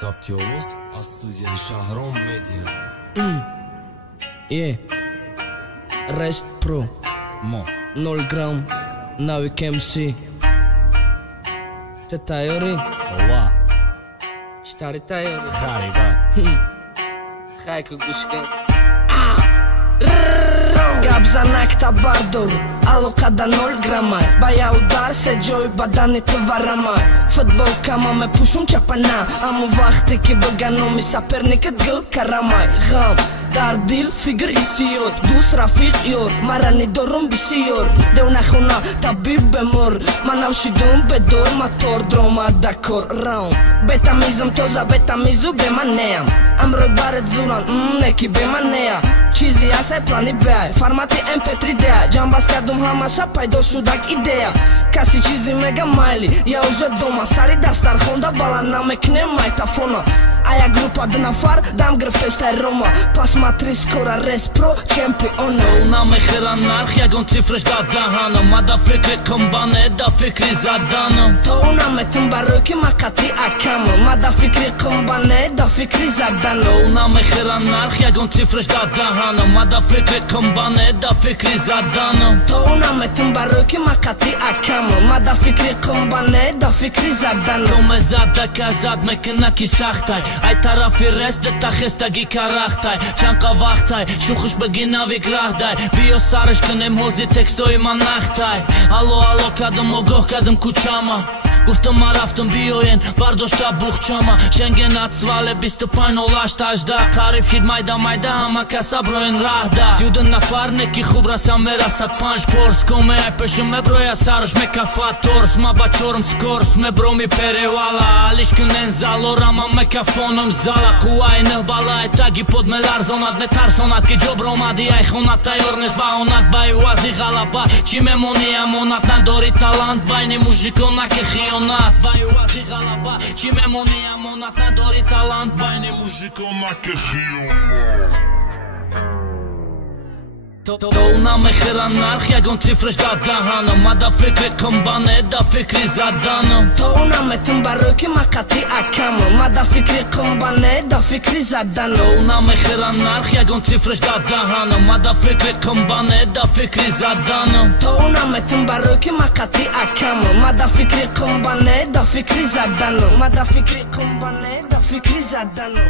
Saptiolos, a studia Shahram Media. Yeah. Rest Pro Mo 0 gram Navik MC Te tajori Ova Qitari tajori Khari bat Hajko gushke Gabza na këta bardor Allo kada 0 gramaj Baja udar se gjoj badani të varamaj Futbol kama me pushum qapana Amu vakti ki bëganomi sa perni këtë gëll karamaj Gham Dar dil figër i si jor Dus rafiq jor Marani dorën bisi jor Dhe una khuna tabib bemor Ma na ushidun bedor Mator droma dakor Raun Betamizëm toza betamizu bema neam Am rëbaret zuran neki bema nea Qizi asaj plani beaj Farmati MP3 dea Gjambas ka dum hamasha pajdo shudak ideja Kasi qizi mega majli Ja u zhët doma Sari dastar honda bala na me kne majta fona Aja grupa dëna far Dam grëfteshtaj Roma Pas matris kora res pro Čempiona Una me khera anarhia gon cifresh da dahana Ma da fikri këmbane da fikri zadana To una me të mbarëki ma kati akama Ma da fikri këmbane da fikri zadana Una me khera anarhia gon cifresh da dahana Ma da fikri këmbane da fikri zadana To una me të mbarëki ma kati akama Ma da fikri këmbane da fikri zadana Ko me zad da ka zad me këna ki shahtaj Aj tarafi res dhe ta khesta gi karahtaj Qan ka vahtaj, shukhësh bëgina vi krahtaj Bio sarësh kënem hozi tekstoj ma nahtaj Allo, ka dëm ogoh, ka dëm kuqama Kur të maraftën biojen, bardo shta buh qama Shengenat svale, bis të pajnë olasht ashda Karib shit majda, ama ka sabrojnë rahda Si u dën na farne, ki khubra sa mera sa t'pansh Por s'ko me aj përshëm me broja sarësh me ka fator S'ma baqorëm s'kors, me bromi pere wala Alish kënen zalor, ama me ka fonëm zala Kuaj në bala e tagi pod me lar zonat Me tar sonat, ki gjo broma di aj khonat Tajor në zbaonat, baj uazi ghala ba Qime moni amonat, na dori talant Bajni muzhikona ke khionat Baj uazi ghala ba Qime moni amonat, na dori talant Bajni muzhikona ke khionat To una me khera anarhia gon cifresh da dahana Ma da fikri këmbane da fikri zadana To una me të mbarëki ma kati akama Ma da fikri këmbane da fikri zadana To una me khera anarhia gon cifresh da dahana Ma da fikri këmbane da fikri zadana To una me të mbarëki ma kati akama Ma da fikri këmbane da fikri zadana Ma da fikri këmbane da fikri zadana